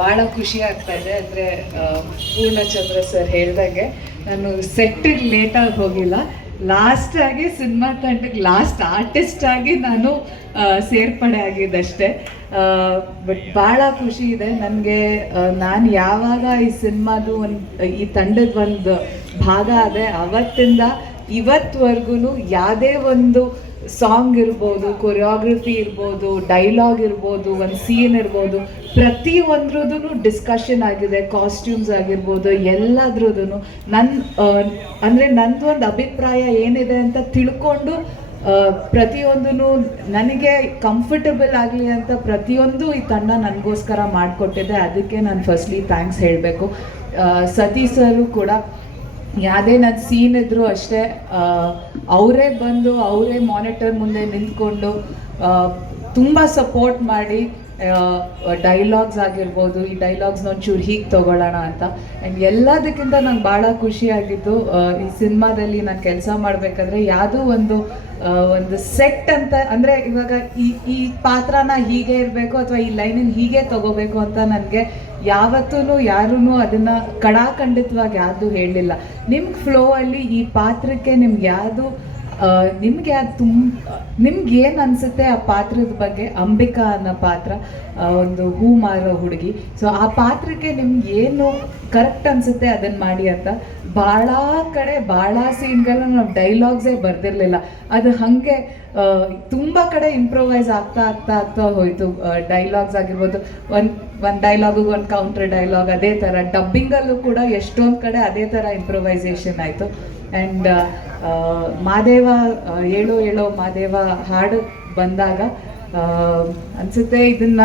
ಭಾಳ ಖುಷಿ ಆಗ್ತಾ ಇದೆ. ಅಂದರೆ ಪೂರ್ಣಚಂದ್ರ ಸರ್ ಹೇಳ್ದಂಗೆ ನಾನು ಸೆಟ್ಟಿಗೆ ಲೇಟಾಗಿ ಹೋಗಿಲ್ಲ. ಲಾಸ್ಟ್ ಆಗಿ ಸಿನಿಮಾ ತಂಡಕ್ಕೆ ಲಾಸ್ಟ್ ಆರ್ಟಿಸ್ಟ್ ಆಗಿ ನಾನು ಸೇರ್ಪಡೆ ಆಗಿದ್ದಷ್ಟೇ. ಬಟ್ ಭಾಳ ಖುಷಿ ಇದೆ. ನನಗೆ ನಾನು ಯಾವಾಗ ಈ ಸಿನಿಮಾದು ಒಂದು, ಈ ತಂಡದ ಒಂದು ಭಾಗ ಆದೆ, ಅವತ್ತಿಂದ ಇವತ್ತುವರೆಗೂ ಯಾವುದೇ ಒಂದು ಸಾಂಗ್ ಇರ್ಬೋದು ಕೊರಿಯೋಗ್ರಫಿ ಇರ್ಬೋದು ಡೈಲಾಗ್ ಇರ್ಬೋದು, ಒಂದು ಸೀನ್ ಇರ್ಬೋದು, ಪ್ರತಿ ಒಂದ್ರದ್ದು ಡಿಸ್ಕಷನ್ ಆಗಿದೆ ಕಾಸ್ಟ್ಯೂಮ್ಸ್ ಆಗಿರ್ಬೋದು ಎಲ್ಲದ್ರದ್ದು ನನ್ನ ಅಂದರೆ ನಂದು ಒಂದು ಅಭಿಪ್ರಾಯ ಏನಿದೆ ಅಂತ ತಿಳ್ಕೊಂಡು ಪ್ರತಿಯೊಂದೂ ನನಗೆ ಕಂಫರ್ಟಬಲ್ ಆಗಲಿ ಅಂತ ಪ್ರತಿಯೊಂದು ಈ ತಂಡ ನನಗೋಸ್ಕರ ಮಾಡಿಕೊಟ್ಟಿದೆ. ಅದಕ್ಕೆ ನಾನು ಫಸ್ಟ್ಲಿ ಥ್ಯಾಂಕ್ಸ್ ಹೇಳಬೇಕು. ಸತೀಶರು ಕೂಡ ಯಾವುದೇ ನನ್ನ ಸೀನ್ ಇದ್ದರೂ ಅಷ್ಟೇ ಅವರೇ ಬಂದು ಅವರೇ ಮಾನಿಟರ್ ಮುಂದೆ ನಿಂತ್ಕೊಂಡು ತುಂಬ ಸಪೋರ್ಟ್ ಮಾಡಿ ಡೈಲಾಗ್ಸ್ ಆಗಿರ್ಬೋದು, ಈ ಡೈಲಾಗ್ಸ್ನ ಒಂಚೂರು ಹೀಗೆ ತೊಗೊಳ್ಳೋಣ ಅಂತ. ಆ್ಯಂಡ್ ಎಲ್ಲದಕ್ಕಿಂತ ನಂಗೆ ಭಾಳ ಖುಷಿಯಾಗಿದ್ದು ಈ ಸಿನಿಮಾದಲ್ಲಿ ನಾನು ಕೆಲಸ ಮಾಡಬೇಕಾದ್ರೆ ಯಾವುದೂ ಒಂದು ಒಂದು ಸೆಟ್ ಅಂತ, ಅಂದರೆ ಇವಾಗ ಈ ಈ ಪಾತ್ರನ ಹೀಗೆ ಇರಬೇಕು ಅಥವಾ ಈ ಲೈನನ್ನು ಹೀಗೆ ತಗೋಬೇಕು ಅಂತ ನನಗೆ ಯಾವತ್ತೂ ಯಾರೂ ಅದನ್ನು ಕಡಾಖಂಡಿತವಾಗಿ ಯಾವುದು ಹೇಳಲಿಲ್ಲ ನಿಮ್ಮ ಫ್ಲೋ ಅಲ್ಲಿ ಈ ಪಾತ್ರಕ್ಕೆ ನಿಮ್ಗೆ ಯಾವುದು ನಿಮಗೆ ಅದು ತುಂಬ ನಿಮ್ಗೆ ಏನು ಅನಿಸುತ್ತೆ ಆ ಪಾತ್ರದ ಬಗ್ಗೆ? ಅಂಬಿಕಾ ಅನ್ನೋ ಪಾತ್ರ ಒಂದು ಹೂ ಮಾರೋ ಹುಡುಗಿ. ಸೊ ಆ ಪಾತ್ರಕ್ಕೆ ನಿಮ್ಗೆ ಏನು ಕರೆಕ್ಟ್ ಅನಿಸುತ್ತೆ ಅದನ್ನು ಮಾಡಿ ಅಂತ? ಭಾಳ ಕಡೆ ಭಾಳ ಸೀನ್ಗಳನ್ನ ನಾವು ಡೈಲಾಗ್ಸೇ ಬರ್ದಿರಲಿಲ್ಲ. ಅದು ಹಾಗೆ ತುಂಬ ಕಡೆ ಇಂಪ್ರೊವೈಸ್ ಆಗ್ತಾ ಆಗ್ತಾ ಆಗ್ತಾ ಹೋಯಿತು. ಡೈಲಾಗ್ಸ್ ಆಗಿರ್ಬೋದು, ಒಂದು ಒಂದು ಡೈಲಾಗಿಗೆ ಒಂದು ಕೌಂಟರ್ ಡೈಲಾಗ್ ಅದೇ ಥರ ಡಬ್ಬಿಂಗಲ್ಲೂ ಕೂಡ ಎಷ್ಟೊಂದು ಕಡೆ ಅದೇ ಥರ ಇಂಪ್ರೊವೈಸೇಷನ್ ಆಯಿತು. ಆ್ಯಂಡ್ ಮಾದೇವ ಏಳು ಏಳೋ ಮಾದೇವ ಹಾಡು ಬಂದಾಗ ಅನ್ಸುತ್ತೆ ಇದನ್ನ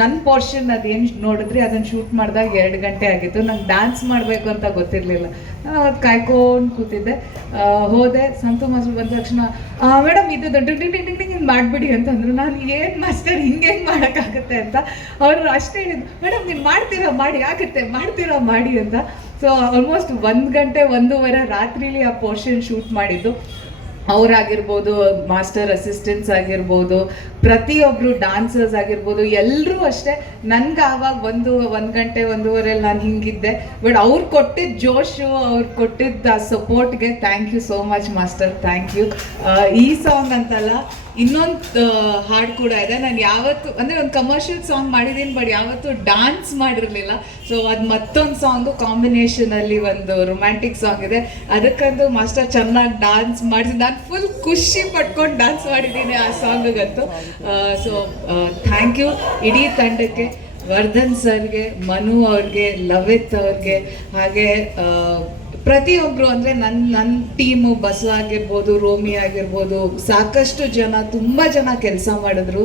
ನನ್ನ ಪೋರ್ಷನ್ ಅದೇನು ನೋಡಿದ್ರಿ ಅದನ್ನ ಶೂಟ್ ಮಾಡಿದಾಗ ಎರಡು ಗಂಟೆ ಆಗಿತ್ತು. ನಂಗೆ ಡ್ಯಾನ್ಸ್ ಮಾಡಬೇಕು ಅಂತ ಗೊತ್ತಿರಲಿಲ್ಲ. ನಾನು ಅವತ್ತು ಕಾಯ್ಕೊಂಡು ಕೂತಿದ್ದೆ. ಹೋದೆ. ಸಂತು ಮಾಸ್ಟರ್ ಬಂದ ತಕ್ಷಣ ಮೇಡಮ್, ಇದು ದೊಡ್ಡ ಡಿಂಗ್ ಡಿಂಗ್ ಡಿಂಗ್ ಹಿಂಗೆ ಮಾಡಿಬಿಡಿ ಅಂತಂದ್ರು ನಾನು, ಏನು ಮಾಸ್ಟರ್ ಹಿಂಗೆ ಹೆಂಗೆ ಮಾಡೋಕ್ಕಾಗುತ್ತೆ ಅಂತ? ಅವರು ಅಷ್ಟೇ ಹೇಳಿದ್ರು, ಮೇಡಮ್ ನೀವು ಮಾಡ್ತೀರಾ? ಮಾಡಿ, ಆಗುತ್ತೆ. ಮಾಡ್ತೀರಾ? ಮಾಡಿ ಅಂತ. ಸೊ ಆಲ್ಮೋಸ್ಟ್ ಒಂದು ಗಂಟೆ, ಒಂದೂವರೆ ರಾತ್ರಿಲಿ ಆ ಪೋರ್ಷನ್ ಶೂಟ್ ಮಾಡಿದ್ದು. ಅವರಾಗಿರ್ಬೋದು, ಮಾಸ್ಟರ್ ಅಸಿಸ್ಟೆಂಟ್ಸ್ ಆಗಿರ್ಬೋದು ಪ್ರತಿಯೊಬ್ಬರು ಡಾನ್ಸರ್ಸ್ ಆಗಿರ್ಬೋದು ಎಲ್ಲರೂ ಅಷ್ಟೇ. ನನ್ಗೆ ಆವಾಗ ಒಂದು ಒಂದು ಗಂಟೆ ಒಂದೂವರೆ ನಾನು ಹಿಂಗಿದ್ದೆ. ಬಟ್ ಅವ್ರು ಕೊಟ್ಟಿದ್ದ ಜೋಶು, ಅವ್ರು ಕೊಟ್ಟಿದ್ದ ಸಪೋರ್ಟ್ಗೆ thank you so much master. Thank you ಈ ಸಾಂಗ್ ಅಂತಲ್ಲ ಇನ್ನೊಂದು ಹಾಡು ಕೂಡ ಇದೆ. ನಾನು ಯಾವತ್ತು, ಅಂದರೆ ಒಂದು ಕಮರ್ಷಿಯಲ್ ಸಾಂಗ್ ಮಾಡಿದ್ದೀನಿ ಬಟ್ ಯಾವತ್ತೂ ಡಾನ್ಸ್ ಮಾಡಿರಲಿಲ್ಲ. ಸೊ ಅದು ಮತ್ತೊಂದು ಸಾಂಗು ಕಾಂಬಿನೇಷನಲ್ಲಿ ಒಂದು ರೊಮ್ಯಾಂಟಿಕ್ ಸಾಂಗ್ ಇದೆ. ಅದಕ್ಕಂತೂ ಮಾಸ್ಟರ್ ಚೆನ್ನಾಗಿ ಡಾನ್ಸ್ ಮಾಡಿಸಿ, ನಾನು ಫುಲ್ ಖುಷಿ ಪಟ್ಕೊಂಡು ಡಾನ್ಸ್ ಮಾಡಿದ್ದೀನಿ ಆ ಸಾಂಗಿಗಂತೂ ಸೊ ಥ್ಯಾಂಕ್ ಯು ಇಡೀ ತಂಡಕ್ಕೆ, ವರ್ಧನ್ ಸರ್ಗೆ, ಮನು ಅವ್ರಿಗೆ, ಲವಿತ್ ಅವ್ರಿಗೆ, ಹಾಗೆ ಪ್ರತಿಯೊಬ್ಬರು ಅಂದರೆ ನನ್ನ ನನ್ನ ಟೀಮು, ಬಸ್ ಆಗಿರ್ಬೋದು, ರೋಮಿ ಆಗಿರ್ಬೋದು, ಸಾಕಷ್ಟು ಜನ, ತುಂಬ ಜನ ಕೆಲಸ ಮಾಡಿದ್ರು.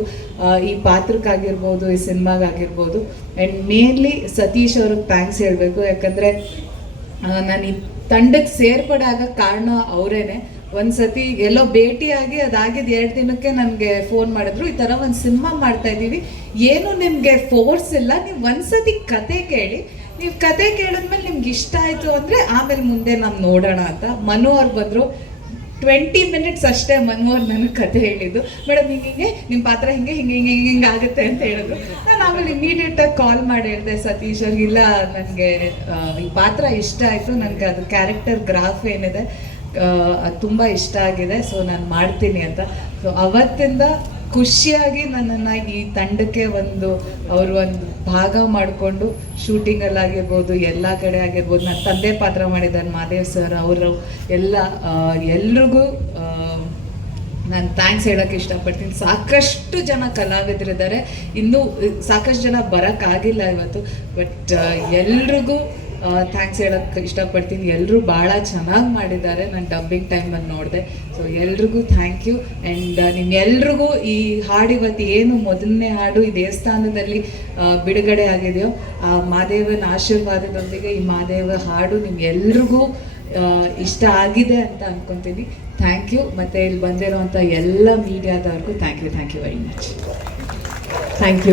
ಈ ಪಾತ್ರಕ್ಕಾಗಿರ್ಬೋದು ಈ ಸಿನಿಮಾಗಾಗಿರ್ಬೋದು ಆ್ಯಂಡ್ ಮೇನ್ಲಿ ಸತೀಶ್ ಅವ್ರಿಗೆ ಥ್ಯಾಂಕ್ಸ್ ಹೇಳಬೇಕು. ಯಾಕಂದರೆ ನಾನು ಈ ತಂಡಕ್ಕೆ ಸೇರ್ಪಡಾಗ ಕಾರಣ ಅವರೇನೆ. ಒಂದು ಸತಿ ಎಲ್ಲೋ ಭೇಟಿಯಾಗಿ ಅದಾಗಿದ್ದು ಎರಡು ದಿನಕ್ಕೆ ನನಗೆ ಫೋನ್ ಮಾಡಿದ್ರು. ಈ ಥರ ಒಂದು ಸಿನಿಮಾ ಮಾಡ್ತಾ ಇದ್ದೀವಿ. ಏನು ನಿಮಗೆ ಫೋರ್ಸ್ ಇಲ್ಲ. ನೀವು ಒಂದ್ಸತಿ ಕತೆ ಕೇಳಿ. ನೀವು ಕತೆ ಕೇಳಿದ್ಮೇಲೆ ನಿಮ್ಗೆ ಇಷ್ಟ ಆಯಿತು ಅಂದರೆ ಆಮೇಲೆ ಮುಂದೆ ನಾನು ನೋಡೋಣ ಅಂತ. ಮನು ಅವ್ರು ಬಂದರು ಟ್ವೆಂಟಿ ಮಿನಿಟ್ಸ್ ಅಷ್ಟೇ ಮನು ಅವ್ರು ನನಗೆ ಕತೆ ಹೇಳಿದ್ದು. ಮೇಡಮ್, ಹಿಂಗೆ ಹಿಂಗೆ ನಿಮ್ಮ ಪಾತ್ರ ಹಿಂಗೆ ಹಿಂಗೆ ಹಿಂಗೆ ಹಿಂಗೆ ಹಿಂಗೆ ಆಗುತ್ತೆ ಅಂತ ಹೇಳಿದ್ರು. ನಾನು ಆಮೇಲೆ ಇಮಿಡಿಯೇಟಾಗಿ ಕಾಲ್ ಮಾಡಿ ಹೇಳಿದೆ, ಸತೀಶ್ ಅವ್ರಿಗೆ ಇಲ್ಲ, ನನಗೆ ಈ ಪಾತ್ರ ಇಷ್ಟ ಆಯಿತು. ನನಗೆ ಅದು ಕ್ಯಾರೆಕ್ಟರ್ ಗ್ರಾಫ್ ಏನಿದೆ ಅದು ತುಂಬ ಇಷ್ಟ ಆಗಿದೆ ಸೊ ನಾನು ಮಾಡ್ತೀನಿ ಅಂತ. ಸೊ ಅವತ್ತಿಂದ ಖುಷಿಯಾಗಿ ನನ್ನನ್ನು ಈ ತಂಡಕ್ಕೆ ಒಂದು ಅವರು ಒಂದು ಭಾಗ ಮಾಡಿಕೊಂಡು ಶೂಟಿಂಗಲ್ಲಾಗಿರ್ಬೋದು, ಎಲ್ಲ ಕಡೆ ಆಗಿರ್ಬೋದು ನನ್ನ ತಂದೆ ಪಾತ್ರ ಮಾಡಿದ್ದಾರೆ ಮಾದೇವ್ ಸರ್ ಅವರು, ಎಲ್ಲ ಎಲ್ರಿಗೂ ನಾನು ಥ್ಯಾಂಕ್ಸ್ ಹೇಳೋಕ್ಕೆ ಇಷ್ಟಪಡ್ತೀನಿ. ಸಾಕಷ್ಟು ಜನ ಕಲಾವಿದರಿದ್ದಾರೆ. ಇನ್ನೂ, ಸಾಕಷ್ಟು ಜನ ಬರೋಕ್ಕಾಗಿಲ್ಲ ಇವತ್ತು ಬಟ್ ಎಲ್ರಿಗೂ ಥ್ಯಾಂಕ್ಸ್ ಹೇಳೋಕ್ಕೆ ಇಷ್ಟಪಡ್ತೀನಿ. ಎಲ್ಲರೂ ಭಾಳ ಚೆನ್ನಾಗಿ ಮಾಡಿದ್ದಾರೆ ನಾನು ಡಬ್ಬಿಂಗ್ ಟೈಮಲ್ಲಿ ನೋಡಿದೆ. ಸೊ ಎಲ್ರಿಗೂ ಥ್ಯಾಂಕ್ ಯು ಆ್ಯಂಡ್ ನಿಮ್ಮೆಲ್ರಿಗೂ ಈ ಹಾಡು ಇವತ್ತು ಏನು ಮೊದಲನೇ ಹಾಡು ಈ ದೇವಸ್ಥಾನದಲ್ಲಿ ಬಿಡುಗಡೆ ಆಗಿದೆಯೋ, ಆ ಮಾದೇವನ ಆಶೀರ್ವಾದದೊಂದಿಗೆ ಈ ಮಾದೇವ ಹಾಡು ನಿಮ್ಗೆಲ್ರಿಗೂ ಇಷ್ಟ ಆಗಿದೆ ಅಂತ ಅಂದ್ಕೊತೀನಿ ಥ್ಯಾಂಕ್ ಯು ಮತ್ತು ಇಲ್ಲಿ ಬಂದಿರೋವಂಥ ಎಲ್ಲ ಮೀಡಿಯಾದವ್ರಿಗೂ thank you thank you very much thank you